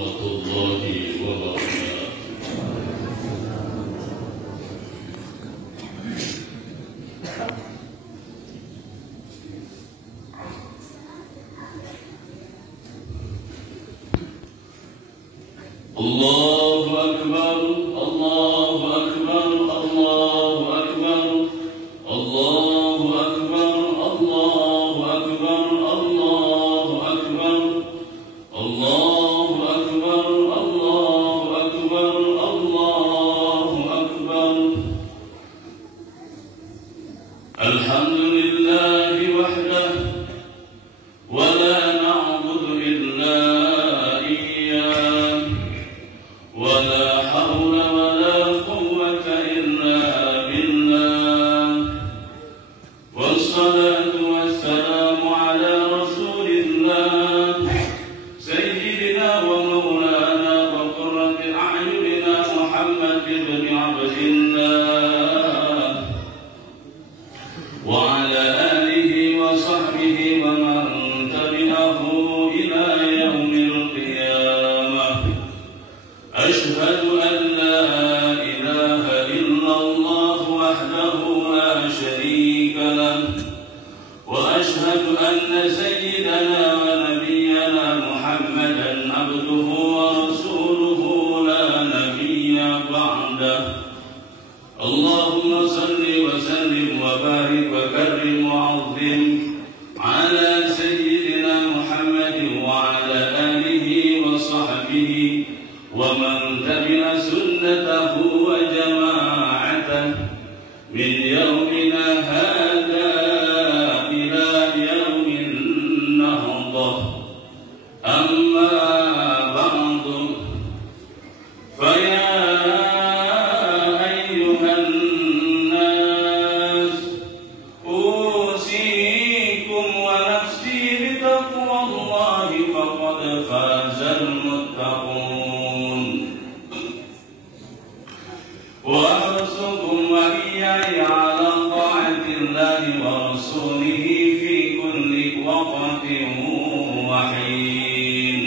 warahmatullahi wabarakatuh. Allahu Akbar, Allahu Akbar, Allahu Akbar, Allahu Akbar, Allahu Akbar, Allahu Akbar, Allahu Akbar, Allahu Akbar, Allahu Akbar. Alhamdulillahi wahdah, wa la na'budu illa ولا حول ولا قوة إلا بالله والصلاة والسلام على رسول الله سيدنا ومولانا وقرة أعيننا محمد بن عبد الله وعلى آله وصحبه ومن تبعه إلى يوم القيامة. أشهد أن لا إله إلا الله وحده لا شريك له وأشهد أن سيدنا ونبينا محمدا عبده ورسوله لا نبي بعده. اللهم صل وسلم وبارك وكرم وعظم على سيدنا محمد وعلى آله وصحبه ومن تبع سنته وجماعته من يومنا هذا إلى يوم النهضة. أما بعد، فيا أيها الناس أوصيكم ونفسي بتقوى الله فقد فاز المتقون. وأحثكم وإياي على طاعة الله ورسوله في كل وقت وحين.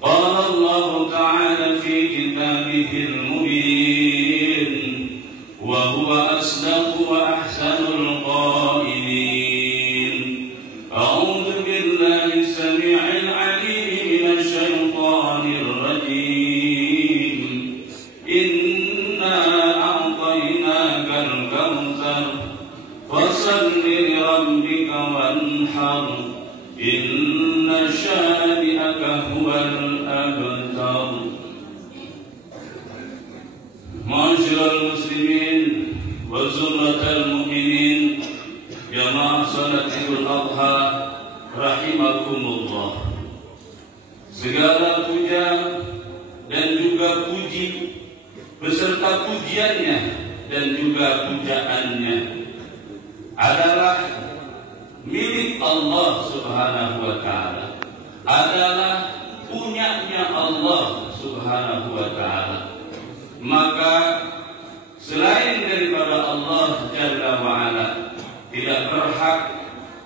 قال الله تعالى في كتابه المبين وهو أصدق وأحسن القائلين. أعوذ بالله السميع العليم من الشيطان الرجيم. إنا أعطيناك الكوثر فصل لربك وانحر إن شانئك هو الأبتر. معاشر المسلمين وزمرة المؤمنين يا معشر Idul Adha rahimakumullah. Segala puja dan juga puji beserta pujiannya dan juga pujaannya adalah milik Allah Subhanahu wa Ta'ala, adalah punyanya Allah Subhanahu wa Ta'ala. Maka selain daripada Allah Jalla wa Ala tidak berhak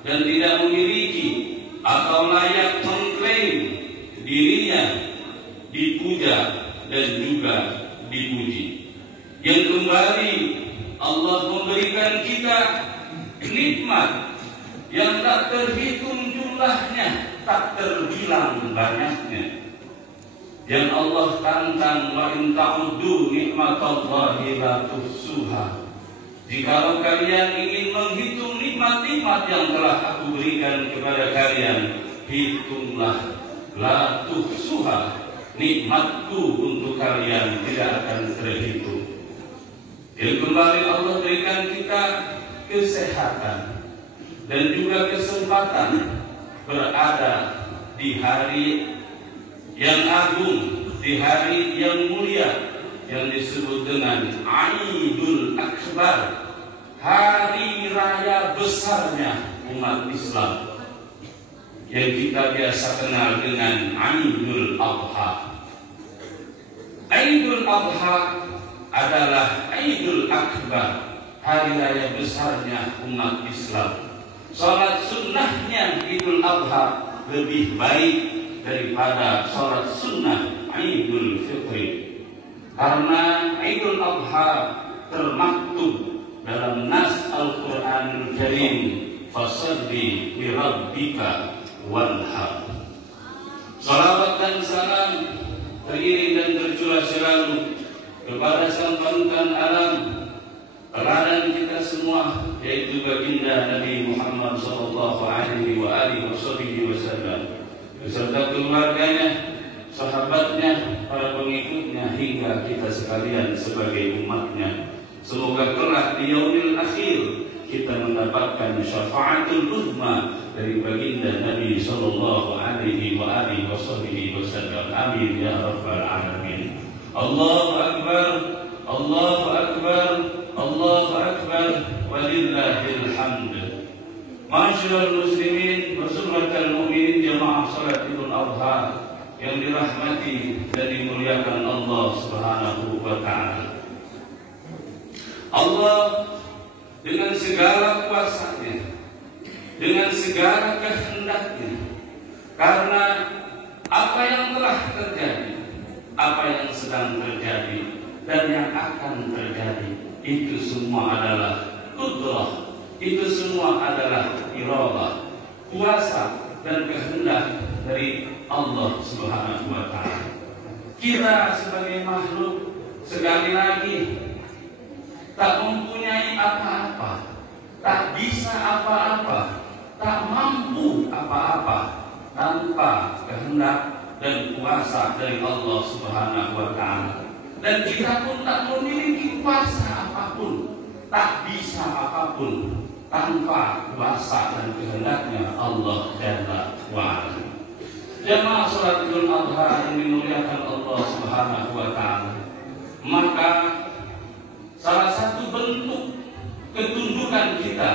dan tidak memiliki atau layak mengklaim dirinya dipuja dan juga dipuji. Yang kembali Allah memberikan kita nikmat yang tak terhitung jumlahnya, tak terbilang banyaknya. Yang Allah tantang, wa in ta'uddu nikmatallahi la tuhsuha. Jikalau kalian ingin menghitung nikmat-nikmat yang telah aku berikan kepada kalian, hitunglah, la tuhsuha. Nikmatku untuk kalian tidak akan terhitung. Yang kembali Allah berikan kita kesehatan dan juga kesempatan berada di hari yang agung, di hari yang mulia yang disebut dengan Aidul Akbar, hari raya besarnya umat Islam yang kita biasa kenal dengan Aidul Adha. Aidul Adha adalah Aidul Akbar, hari raya besarnya umat Islam. Salat sunnahnya Idul Adha lebih baik daripada sholat sunnah Idul Fitri. Karena Idul Adha termaktub dalam nas Al-Quranul Karim, fasalli li rabbika wanhar. Salawat dan salam beriring dan bercurah selalu kepada sang panutan alam, teladan kita semua, yaitu baginda Nabi Muhammad sallallahu alaihi wasallam beserta keluarganya, sahabatnya, para pengikutnya, hingga kita sekalian sebagai umatnya. Semoga kelak di yaumil akhir kita mendapatkan syafaatul uzma dari baginda Nabi sallallahu alaihi wasallam. Amin ya rabbal alamin. Allahu akbar, Allahu akbar, Allahu akbar, walillahil hamd. Masyaallah muslimin wa surratul mu'minin, jamaah salat Idul Adha yang dirahmati dan dimuliakan Allah Subhanahu wa taala. Allah dengan segala kuasanya, dengan segala kehendaknya, karena apa yang telah terjadi, apa yang sedang terjadi, dan yang akan terjadi, itu semua adalah qudrah, itu semua adalah iradah, kuasa dan kehendak dari Allah Subhanahu wa taala. Kita sebagai makhluk sekali lagi tak mempunyai apa-apa, tak bisa apa-apa, tak mampu apa-apa tanpa kehendak dan kuasa dari Allah Subhanahu wa taala. Dan kita pun tak memiliki kuasa apapun, tak bisa apapun tanpa kuasa dan kehendaknya Allah Jalla wa Ala. Jamaah salat Idul Adha yang dimuliakan Allah Subhanahu wa taala, maka salah satu bentuk ketundukan kita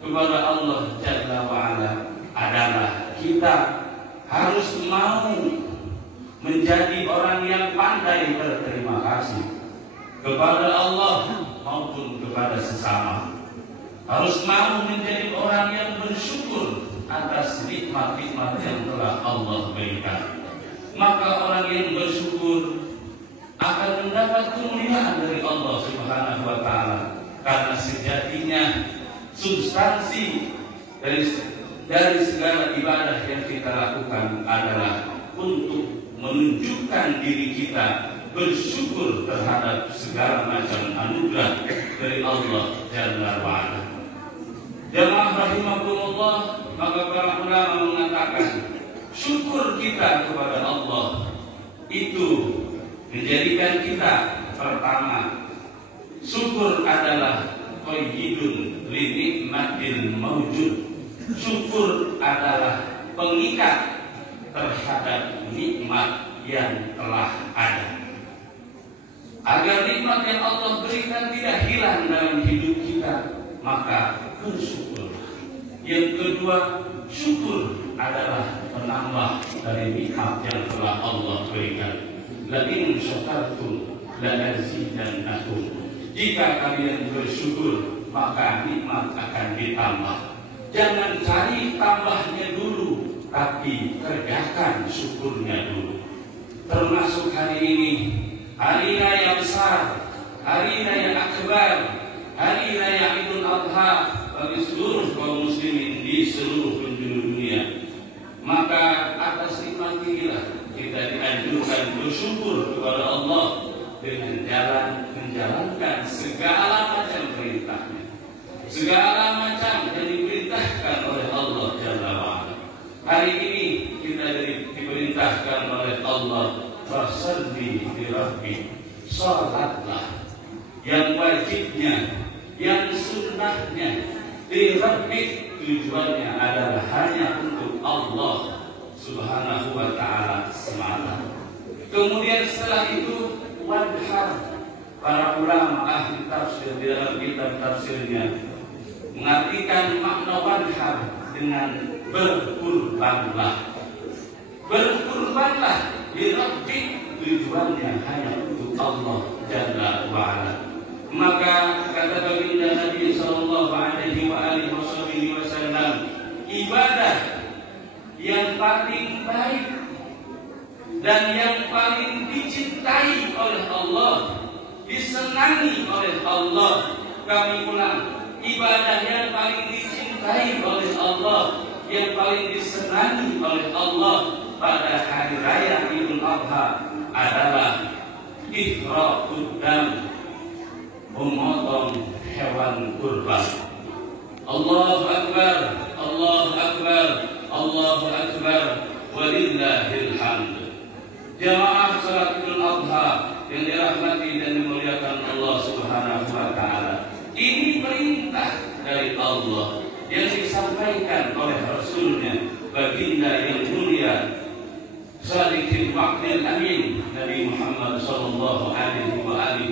kepada Allah Jalla wa Ala adalah kita harus mau menjadi orang yang pandai berterima kasih kepada Allah maupun kepada sesama. Harus mau menjadi orang yang bersyukur atas nikmat-nikmat yang telah Allah berikan. Maka orang yang bersyukur akan mendapat kemuliaan dari Allah Subhanahu wa taala, karena sejatinya substansi dari segala ibadah yang kita lakukan adalah untuk menunjukkan diri kita bersyukur terhadap segala macam anugerah dari Allah Jalla wa Ala. Jamaah rahimakumullah, maka para ulama mengatakan syukur kita kepada Allah itu menjadikan kita, pertama, syukur adalah qayyidun li nikmatil mawjud. Syukur adalah pengikat terhadap nikmat yang telah ada, agar nikmat yang Allah berikan tidak hilang dalam hidup kita, maka bersyukur. Yang kedua, syukur adalah penambah dari nikmat yang telah Allah berikan. La in syakartum la azidannakum. Jika kalian bersyukur, maka nikmat akan ditambah. Jangan cari tambahnya dulu, tapi kerjakan syukurnya dulu. Termasuk hari ini, hari raya besar, hari raya akbar, hari raya Idul Adha bagi seluruh kaum muslimin di seluruh penjuru dunia. Maka atas nikmat inilah kita dianjurkan bersyukur kepada Allah dengan menjalankan segala macam perintahnya, segala macam yang diperintahkan oleh Allah Jalla wa Ala. Hari ini kita diperintahkan oleh Allah, fasalli li rabbik, salatlah. Yang wajibnya, yang sunnahnya li rabbik, tujuannya adalah hanya untuk Allah Subhanahu wa ta'ala semata. Kemudian setelah itu wadhar. Para ulama ahli tafsir di dalam kitab tafsirnya mengartikan makna wadhar dengan berkurbanlah. Berkurbanlah li rabbik, tujuannya hanya untuk Allah Jalla wa Ala. Maka kata baginda Nabi sallallahu alaihi wasallam, ibadah yang paling baik dan yang paling dicintai oleh Allah, disenangi oleh Allah. Kami ulang, ibadah yang paling dicintai oleh Allah, yang paling disenangi oleh Allah pada hari raya Idul Adha adalah ihraqud dam, memotong hewan kurban. Allahu Akbar, Allahu Akbar, Allahu Akbar, walillahil hamd. Jamaah salat Idul Adha yang dirahmati dan dimuliakan Allah Subhanahu wa taala. Ini perintah dari Allah yang disampaikan oleh Rasulnya, baginda yang mulia Shadiqul Wa'dil Amin, Nabi Muhammad sallallahu alaihi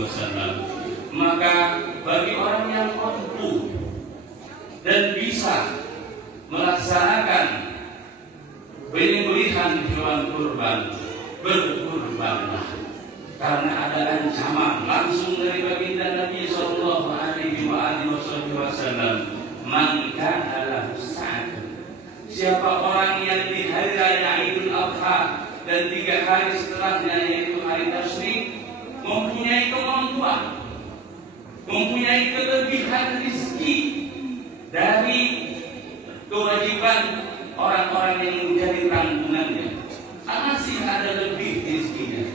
wasallam. Maka bagi orang yang mampu dan bisa melaksanakan penyembelihan hewan kurban, berkurbanlah, karena ada ancaman langsung dari baginda Nabi sallallahu alaihi wasallam, man kana lahu sa'atun, siapa orang yang di hari raya Idul Adha dan 3 hari setelahnya yaitu hari Tasyrik mempunyai kemampuan, mempunyai kelebihan rezeki dari kewajiban orang-orang yang menjadi tanggungannya, masih ada lebih rezekinya,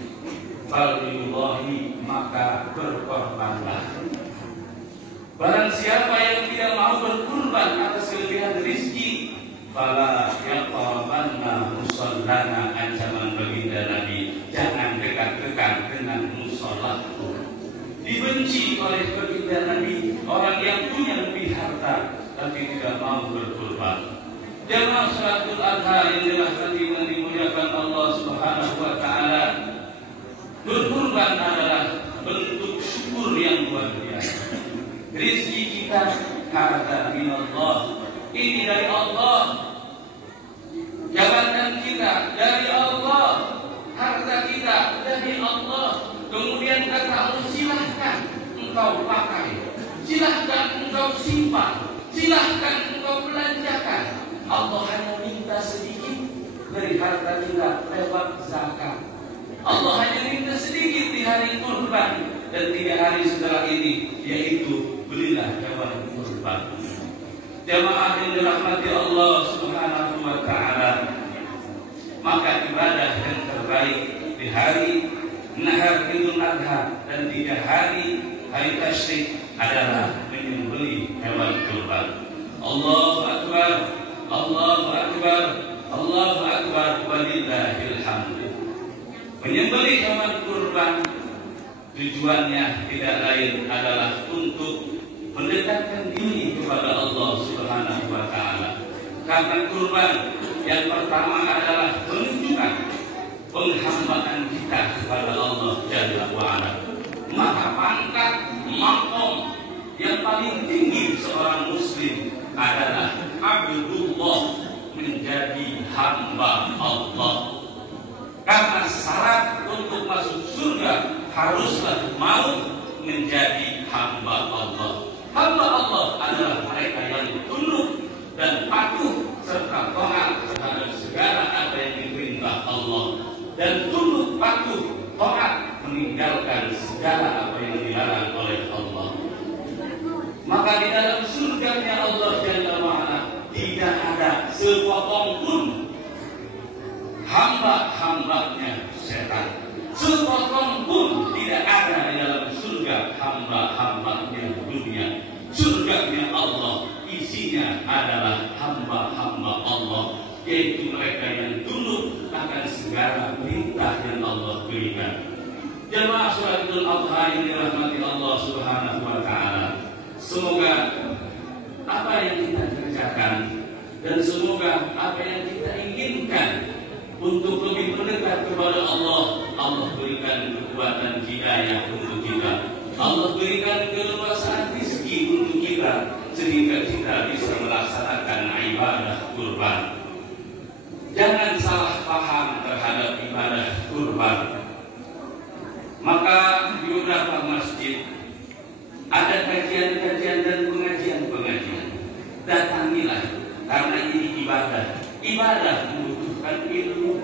Falillahi, maka berkorbanlah. Barang siapa yang tidak mau berkurban atas kelebihan rezeki, fala yaqrabanna musallana, ancaman baginda Nabi, jangan dekat-dekat dengan musolatku. Dibenci oleh baginda Nabi orang yang punya lebih harta tapi tidak mau berkurban. Jamaah salatul adha yang dirahmati dan dimuliakan Allah Subhanahu wa taala, berkurban adalah bentuk syukur yang luar biasa. Rezeki kita harta minallah, ini dari Allah. Jabatan kita dari Allah, harta kita dari Allah. Kemudian kata, silahkan engkau pakai, silahkan engkau simpan, silahkan engkau belanjakan. Allah hanya minta sedikit dari harta kita lewat zakat. Allah hanya minta sedikit di hari kurban dan 3 hari setelah ini, yaitu belilah hewan kurban. Jamaah yang dirahmati Allah Subhanahu wa taala, maka ibadah yang terbaik di hari Nahar Idul Adha dan 3 hari Tasyrik adalah menyembelih hewan kurban. Allahu Akbar, Allahu Akbar, Allahu Akbar, walillahil hamd. Menyembelih hewan kurban tujuannya tidak lain adalah untuk mendekatkan diri kepada Allah Subhanahu wa taala. Karena kurban yang pertama adalah menunjukkan penghambaan kita kepada Allah Jalla wa Ala. Maka pangkat maqam yang paling tinggi seorang muslim adalah Abdullah, menjadi hamba Allah. Karena syarat untuk masuk surga haruslah mau menjadi hamba Allah. Hamba Allah adalah mereka yang tunduk dan patuh serta taat terhadap segala apa yang diperintah Allah, dan tunduk patuh taat meninggalkan segala apa yang dilarang oleh Allah. Maka di dalam surganya Allah Jalla wa'ala tidak ada sepotong pun hamba-hambanya setan. Sepotong pun tidak ada di dalam surga hamba-hambanya dunia. Surganya Allah isinya adalah hamba-hamba Allah, yaitu mereka yang tunduk akan segala perintah yang Allah berikan. Jamaah salatul adha yang dirahmati Allah Subhanahu wa taala, semoga apa yang kita kerjakan dan semoga apa yang kita inginkan untuk lebih mendekat kepada Allah, Allah berikan kekuatan hidayah untuk kita. Allah berikan keleluasaan rezeki untuk kita sehingga kita bisa melaksanakan ibadah kurban. Jangan salah paham terhadap ibadah kurban. Maka di beberapa masjid ada kajian-kajian dan pengajian-pengajian. Datangilah, karena ini ibadah. Ibadah membutuhkan ilmu,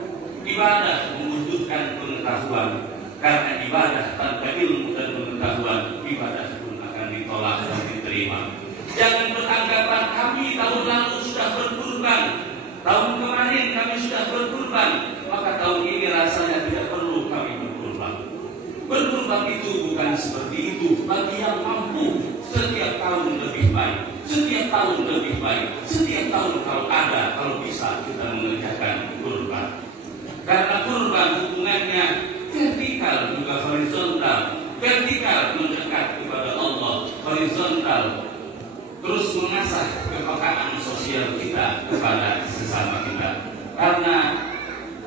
Ibadah membutuhkan pengetahuan, karena ibadah tanpa ilmu dan pengetahuan, ibadah pun akan ditolak dan diterima. Jangan beranggapan kami tahun lalu sudah berkurban, tahun kemarin kami sudah berkurban, maka tahun ini rasanya tidak perlu kami berkurban. Berkurban itu bukan seperti itu. Bagi yang mampu, setiap tahun lebih baik, setiap tahun lebih baik, setiap tahun kalau bisa kita mengerjakan kurban. Karena kurban hubungannya vertikal juga horizontal. Vertikal mendekat kepada Allah, horizontal terus mengasah kepekaan sosial kita kepada sesama kita. Karena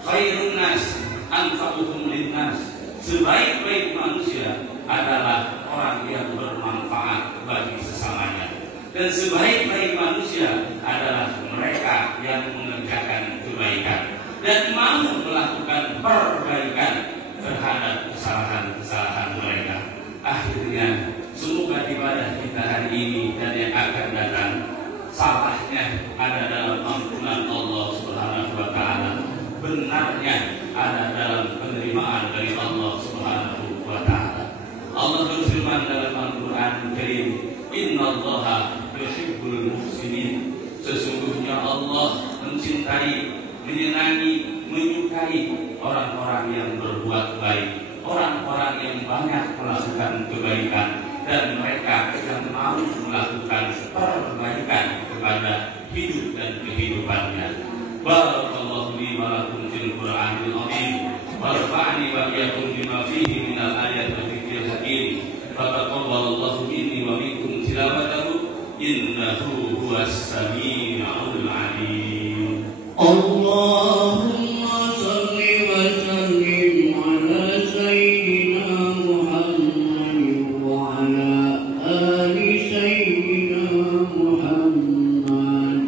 khairun nas anfa'uhum linnas, sebaik-baik manusia adalah orang yang bermanfaat bagi sesamanya, dan sebaik-baik manusia adalah mereka yang mengerjakan kebaikan dan mau melakukan perbaikan terhadap kesalahan-kesalahan mereka. Akhirnya semoga ibadah kita hari ini dan yang akan datang salahnya ada dalam ampunan Allah Subhanahu wa taala, benarnya ada dalam penerimaan dari Allah Subhanahu wa taala. Allah berfirman dalam Al-Qur'an Karim, "Innallaha yuhibbul muhsinin." Sesungguhnya Allah mencintai, menyenangi, menyukai orang-orang yang berbuat baik, orang-orang yang banyak melakukan kebaikan, dan mereka yang mau melakukan perbaikan kepada hidup dan kehidupannya. Barakallahu li wa lakum fil Qur'anil azim, warfa'ni wa iyyakum bima fihi minal ayati wa dzikril hakim. Taqabbalallahu minni wa minkum tilawatahu, innahu huwas samiul alim. Allahumma salli wa sallim ala sayyidina Muhammad wa ala ali sayyidina Muhammad.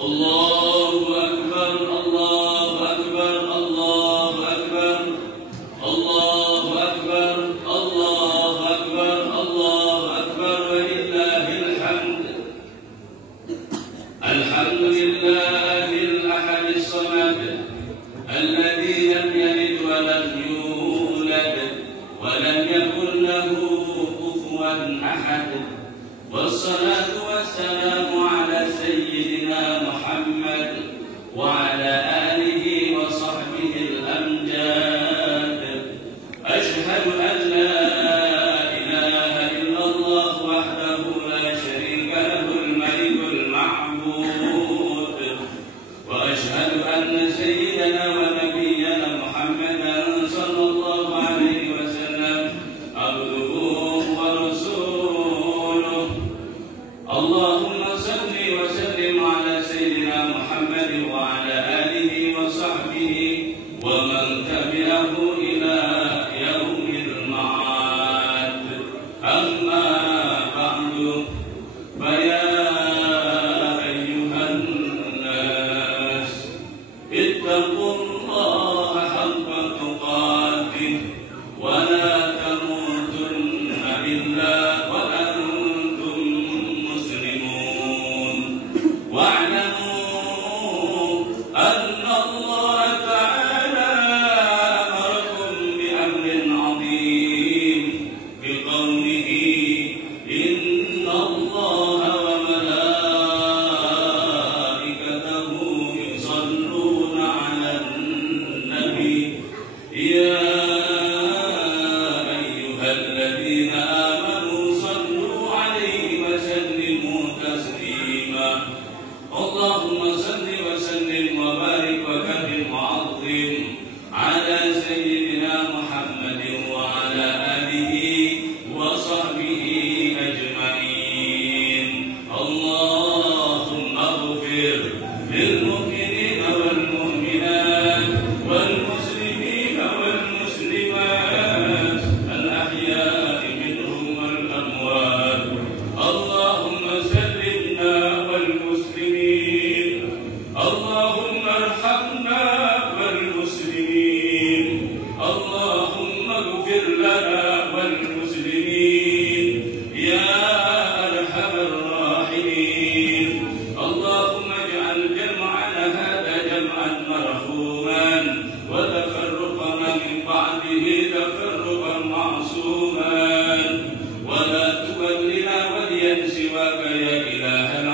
Allahu akbar, Allahu akbar, Allahu akbar, Allahu akbar, Allahu akbar, Allahu akbar, walillahil hamd. Alhamdulillahil ahadis samad, alladzi lam yalid wa lam yulad wa lam yakul lahu kufuwan ahad. Wassalatu wassalamu ala sayyidina Muhammad wa ala alihi wa sahbihi al-amjad. Ashhadu an la ilaha illallah wahdahu la sharika lahu al-malikul ma'bud, wa ashhadu anna sayyidana wa nabiyyana Muhammadan sallallahu alaihi wasallam abduhu wa rasuluh. Allahumma salli wa sallim ala sayyidina Muhammad wa ala alihi wa sahbihi wa man tabi'ahu ila yaumil ma'ad. Amma ba'du, fa ya ayyuhan nas, ittaqullaha haqqa tuqatih wa la tamutunna illa wa antum muslimun. Wa'lamu anna Allah ta'ala amarakum bi amrin 'azim bi qawlihi, inna Allaha wa malaikatahu yusalluna 'alan nabi, ya ayyuhalladzina amanu sallu 'alaihi wa sallimu taslima. Allahumma salli wa sallim wa barik wa karim wa 'azzim ala sayyidina Muhammadin wa ala alihi wa sahbihi ajma'in. Allahumma ighfir lil mu'minina wal mu'minat wal muslimina wal muslimat al ahya'i minhum wal amwat. Allahumma sallimna wal muslimin, Allahumma arhamna wal muslimin, Allahumma ighfir lana wal muslimin ya arhamar rahimin. ilahin siwaka ya ilahana